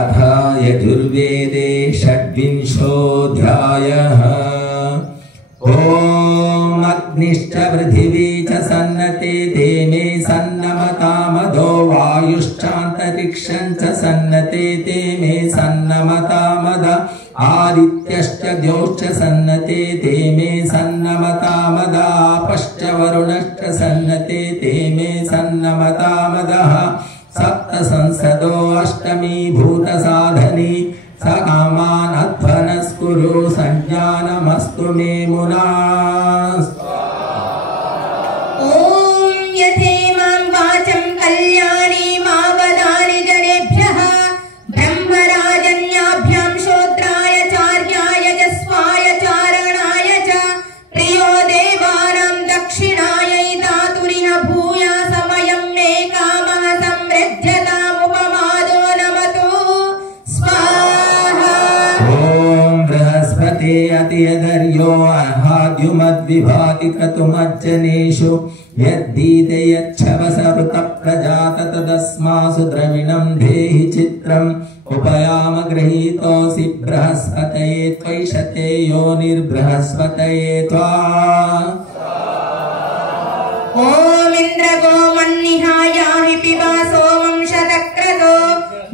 अथ यजुर्वेदे षड्विंशोऽध्यायः। ॐ अग्निश्च पृथिवी च सन्नते ते मे सन्नमतामदो वायुश्चान्तरिक्षं च सन्नते ते मे सन्नमतामद आदित्यश्च द्यौश्च सन्नते ते मे सन्नमतामदापश्च वरुणश्च सन्नते ते मे सन्नमतामदः सप्त संसदो अष्टमी भूतसाधनी सकामान् अध्वनस्कुरु संज्ञानमस्तु मे मुना। ओम यथेमां वाचं कल्याणी मावदानि जनेभ्यः ब्रह्मराजन्याभ्यां श्रोत्राय चार्याय जस्वाय चारणाय च प्रियो देवानां दक्षिणायै दातुरिह भूया समयं मे कामः समृद्ध्यतामुपमादो नमतो स्वाहा। ओम बृहस्पते अतियदर्यो अर्हाद्युमद्विभाति क्रतुमज्जनेषु यद्दीते यच्छवसरुत प्रजात तदस्मासु द्रविणं देहि चित्रम् उपयाम गृहीतोऽसि बृहस्पतये त्वैषते योनिर्बृहस्पतये त्वा। ओम इन्द्रगो मन्निहायाहि पिबा सोमं शतक्रतो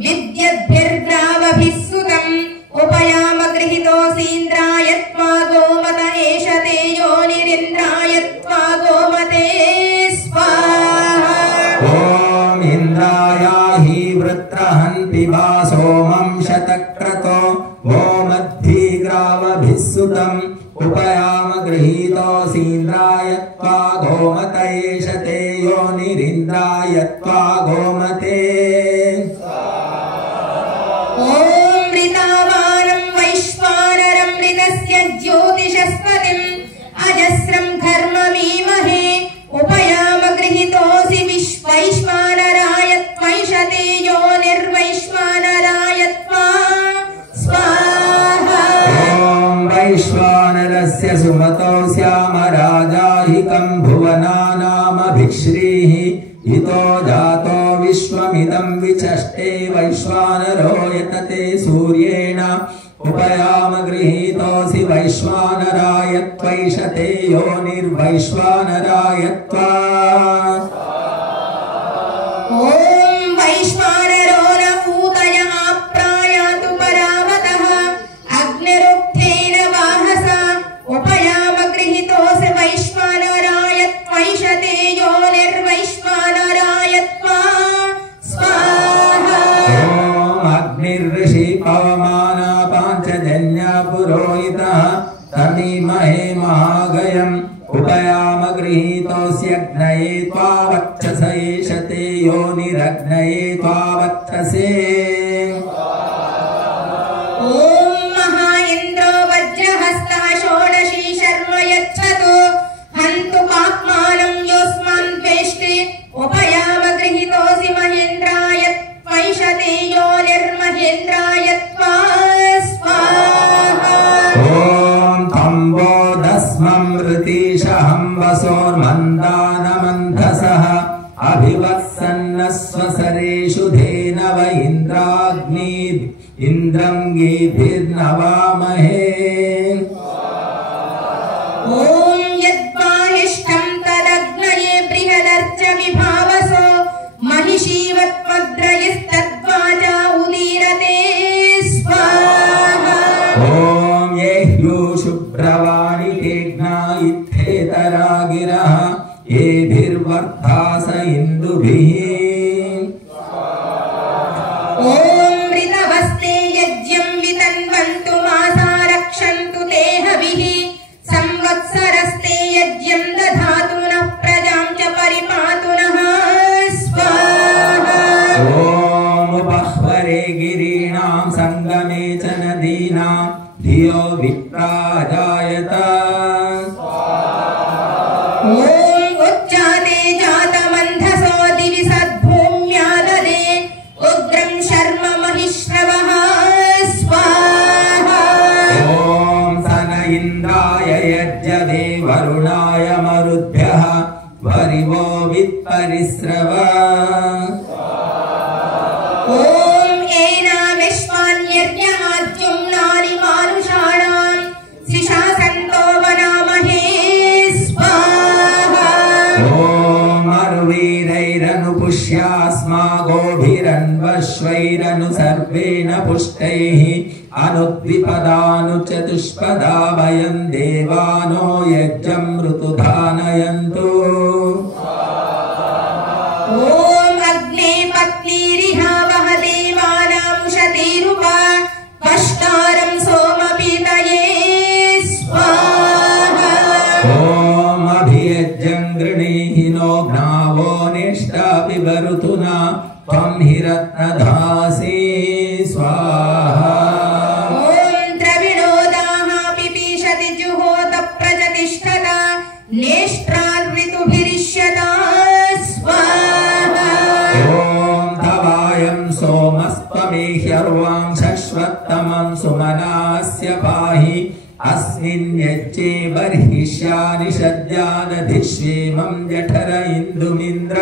विद्यद्भिर्ग्रावभिः सुतम् उपयाम गृहीतोऽसीन्द्राय त्वा गोमत एष ते योनिरिन्द्राय त्वा गोमते स्वाहा। ओम इंद्रायाहि वृत्रहन् पिबा सोमं शतक्रतो गोमद्भिर्ग्रावभिः सुतम् उपयाम गृहीतोऽसीन्द्राय त्वा गोमत एष ते योनिरिन्द्राय त्वा गोमते। ओम ऋतावानं वैश्वानरं ऋतस्य ज्योतिषस्पतिम् अजस्रं घर्ममीमहे उपयाम गृहीतोऽसि वैश्वानराय त्वैषते योनिर्वैश्वानराय त्वा स्वाहा। ओम वैश्वानरस्य सुमतो स्याम राजाहिकं भुवनानामभिश्रीः इतो जातो विश्वमिदं विचष्टे वैश्वानरो यतते सूर्येण उपयाम गृहीतोऽसि वैश्वानराय त्वैषते योनिर्वैश्वानराय त्वा। ओम वैश्वानरो न पूतय आप्रायातु परावतः अग्निरुक्थेन वाहसा उपयाम गृहीतोऽसि वैश्वानराय त्वैषते योनिर्वैश्वानराय त्वा स्वाहा। ओम अग्निर्ऋषि पवमाना पाञ्चजन्या पुरोहितः तमीमहे महागयम् उपयाम गृहीतोऽस्यग्नये त्वा वक्षस एष ते योनिरग्नये त्वा वक्षसे। ओम महा इन्द्रो वज्रहस्तः षोडशी शर्म यच्छतु हन्तु पाप्मानं योऽस्मान् द्वेष्टे उपयाम गृहीतोऽसि महेन्द्राय त्वैषते योनिर्महेन्द्राय त्वा स्वाहा। ओम तम्बो दस्मं ऋतीशहं वसोर्मन्दानमन्धसः अभिवत्सन्नस्वसरेषु धेनव इन्द्राग्नि इन्द्रं गीभिर्नवामहे। ओम यद्वाहिष्ठं तदग्नये बृहदर्च विभावसो महिषीवत्मद्रयस्तद्वाजा उदीरते स्वाहा। ओम येह्यो शुभ्रवाणि तेघ्ना इत्थेतरा गिरः येभिर्वर्धास इन्दुभिः। ओम ऋतवस्ते यज्ञं वितन्वन्तु मासा रक्षन्तु देहभिः संवत्सरस्ते यज्ञं दधातु नः प्रजां च परिपातु नः स्वाहा। ओम बह्वरे गिरीणां संगमे च नदीनां धियो विप्राजायत। ओम उच्चाते जातमन्धसो दिवि सद्भूम्या ददे उग्रं शर्म महिश्रवः स्वाहा। ओम सन इन्द्राय यज्ञवे वरुणाय मरुद्भ्यः वरिवो वित्परिस्रव। ओम एनामिष ईर्ष्यास्मागोभिरन्वश्वैरनु सर्वेण पुष्टैः अनुद्विपदानुचतुष्पदा वयं देवानो यज्ञं ऋतुधानयन्तु ॐ अग्ने पत्नीरिहावह देवानामुषतीरुपा कष्टारं सोमपीतये स्वाहा ॐ अभियज्ञं गृणीहि नो ज्ञावो निष्ठापिबरुतुना त्वं हि रत्नधासी स्वाहा ॐ द्रविणोदाः पिपीषति जुहोत प्रजतिष्ठता नेष्ट्रार्वितुभिरिष्यता स्वाहा ॐ तवायं सोमस्त्वमेह्यर्वां शश्वत्तमं सुमनास्य पाहि अस्मिन् यज्ञे बर्हिष्यानि सद्यादधिष्वेमं जठर इन्दुमिन्द्र